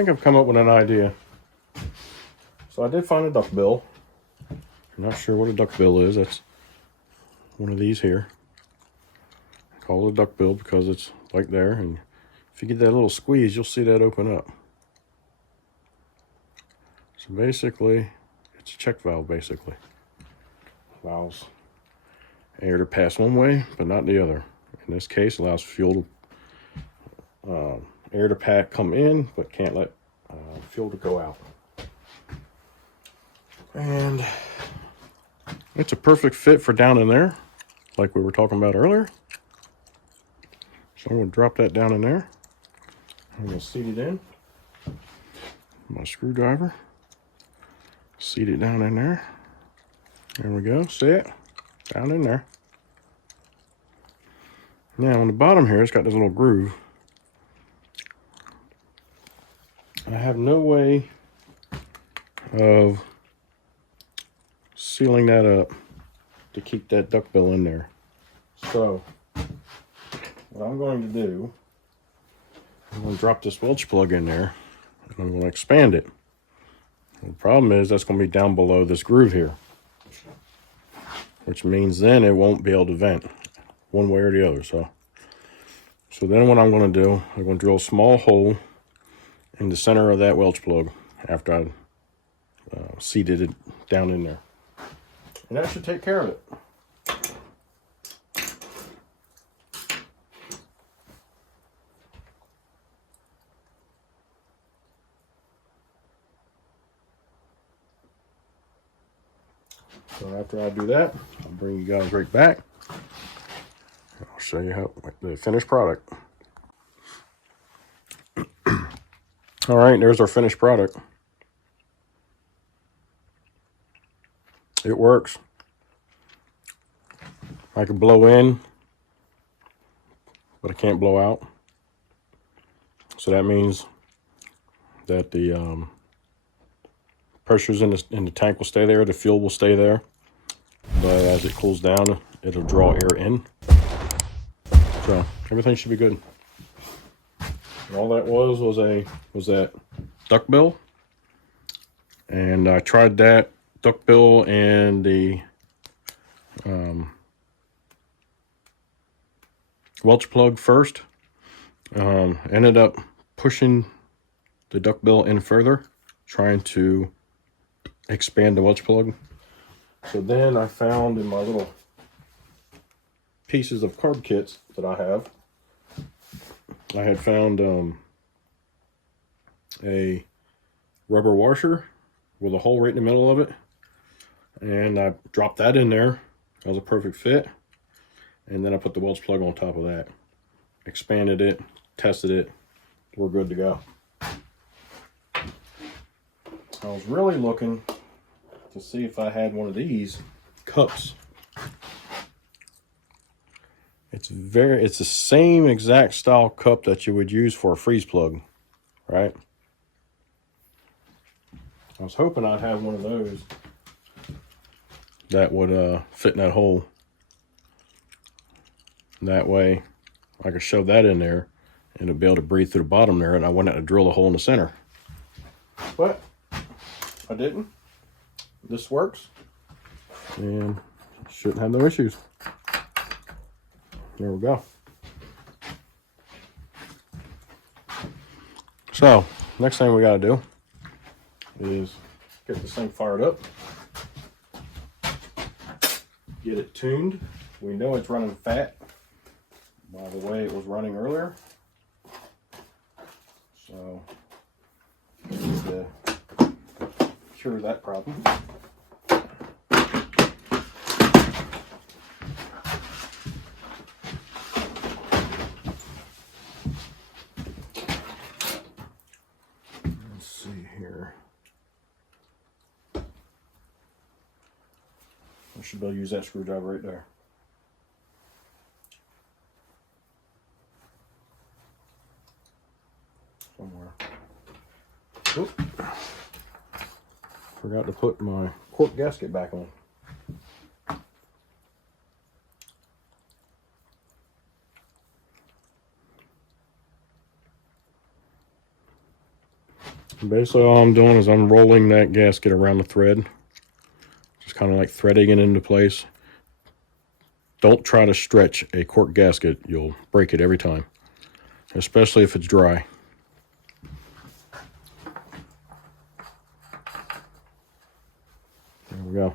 think I've come up with an idea. So I did find a duckbill. I'm not sure what a duckbill is. That's one of these here. I call it a duckbill because it's like there, and if you get that little squeeze, you'll see that open up. So basically, it's a check valve, basically. Allows air to pass one way, but not the other. In this case, allows fuel to, air to come in, but can't let fuel to go out. And it's a perfect fit for down in there, like we were talking about earlier. So I'm going to drop that down in there. I'm going to seat it in. My screwdriver. Seat it down in there. There we go. See it? Down in there. Now on the bottom here, it's got this little groove. I have no way of sealing that up to keep that duckbill in there. So what I'm going to do, I'm going to drop this Welch plug in there and I'm going to expand it. The problem is that's going to be down below this groove here, which means then it won't be able to vent one way or the other. So then what I'm going to do, I'm going to drill a small hole in the center of that Welch plug after I seated it down in there. And that should take care of it. So after I do that, I'll bring you guys right back. I'll show you how the finished product. All right, there's our finished product. It works. I can blow in, but I can't blow out. So that means that the pressures in the tank will stay there, the fuel will stay there, but as it cools down, it'll draw air in. So everything should be good. And all that was that duckbill, and I tried that duckbill and the Welch plug first. Ended up pushing the duckbill in further, trying to expand the Welch plug. So then I found in my little pieces of carb kits that I have, I had found a rubber washer with a hole right in the middle of it, and I dropped that in there. That was a perfect fit. And then I put the Welch plug on top of that, expanded it, tested it. We're good to go. I was really looking to see if I had one of these cups. It's the same exact style cup that you would use for a freeze plug, right? I was hoping I'd have one of those that would fit in that hole. That way I could shove that in there and it'll be able to breathe through the bottom there, and I wouldn't have to drill a hole in the center. But I didn't. This works and shouldn't have no issues. There we go. So next thing we got to do is get this thing fired up, get it tuned. We know it's running fat by the way it was running earlier, so we need to cure that problem. Let's see here. I should be able to use that screwdriver right there. Somewhere. Oop. Forgot to put my cork gasket back on. Basically all I'm doing is I'm rolling that gasket around the thread. Just kind of like threading it into place. Don't try to stretch a cork gasket. You'll break it every time, especially if it's dry. There we go.